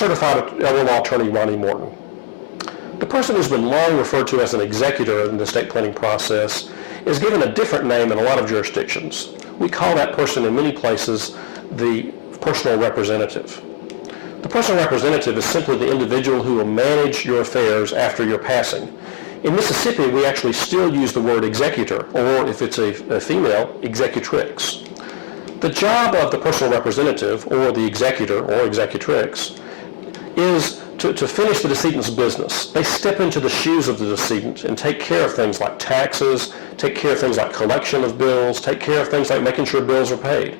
certified elder law attorney Ronnie Morton. The person who's been long referred to as an executor in the estate planning process is given a different name in a lot of jurisdictions. We call that person in many places the personal representative. The personal representative is simply the individual who will manage your affairs after your passing. In Mississippi, we actually still use the word executor, or if it's a female, executrix. The job of the personal representative, or the executor or executrix, is to finish the decedent's business. They step into the shoes of the decedent and take care of things like taxes, take care of things like collection of bills, take care of things like making sure bills are paid.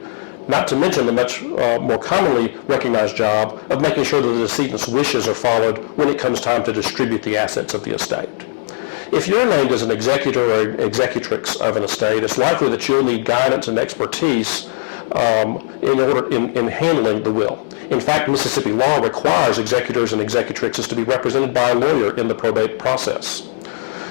Not to mention the much more commonly recognized job of making sure that the decedent's wishes are followed when it comes time to distribute the assets of the estate. If you're named as an executor or executrix of an estate, it's likely that you'll need guidance and expertise in handling the will. In fact, Mississippi law requires executors and executrixes to be represented by a lawyer in the probate process.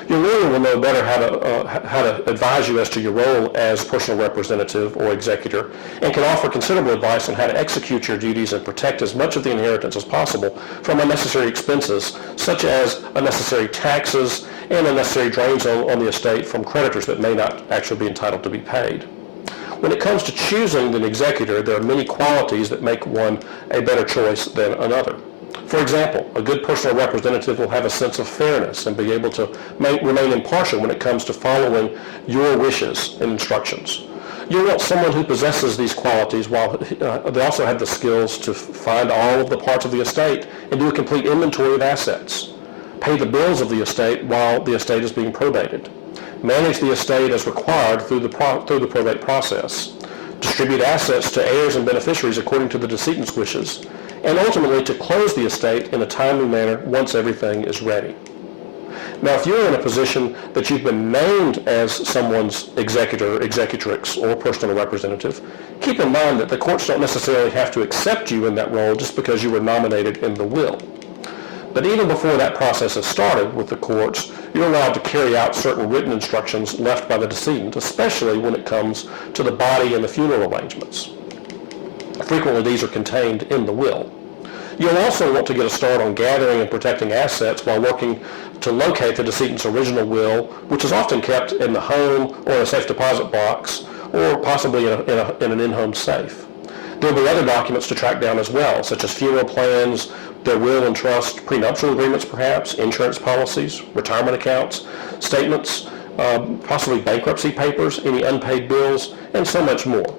Your lawyer will know better how to advise you as to your role as personal representative or executor, and can offer considerable advice on how to execute your duties and protect as much of the inheritance as possible from unnecessary expenses, such as unnecessary taxes and unnecessary drains on the estate from creditors that may not actually be entitled to be paid. When it comes to choosing an executor, there are many qualities that make one a better choice than another. For example, a good personal representative will have a sense of fairness and be able to remain impartial when it comes to following your wishes and instructions. You'll want someone who possesses these qualities while they also have the skills to find all of the parts of the estate and do a complete inventory of assets, pay the bills of the estate while the estate is being probated, manage the estate as required through the probate process, distribute assets to heirs and beneficiaries according to the decedent's wishes, and ultimately to close the estate in a timely manner once everything is ready. Now, if you're in a position that you've been named as someone's executor, executrix, or personal representative, keep in mind that the courts don't necessarily have to accept you in that role just because you were nominated in the will. But even before that process has started with the courts, you're allowed to carry out certain written instructions left by the decedent, especially when it comes to the body and the funeral arrangements. Frequently, these are contained in the will. You'll also want to get a start on gathering and protecting assets while working to locate the decedent's original will, which is often kept in the home or in a safe deposit box, or possibly in an in-home safe. There will be other documents to track down as well, such as funeral plans, their will and trust, prenuptial agreements perhaps, insurance policies, retirement accounts, statements, possibly bankruptcy papers, any unpaid bills, and so much more.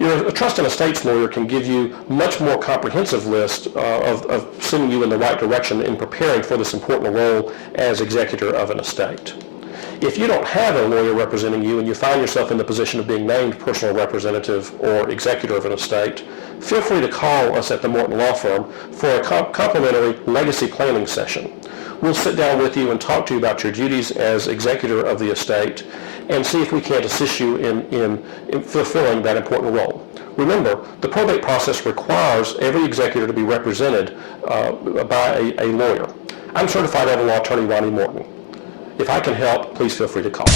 A trust and estates lawyer can give you much more comprehensive list of sending you in the right direction in preparing for this important role as executor of an estate. If you don't have a lawyer representing you and you find yourself in the position of being named personal representative or executor of an estate, feel free to call us at the Morton Law Firm for a complimentary legacy planning session. We'll sit down with you and talk to you about your duties as executor of the estate and see if we can't assist you in fulfilling that important role. Remember, the probate process requires every executor to be represented by a lawyer. I'm certified elder law attorney Ronnie Morton. If I can help, please feel free to call.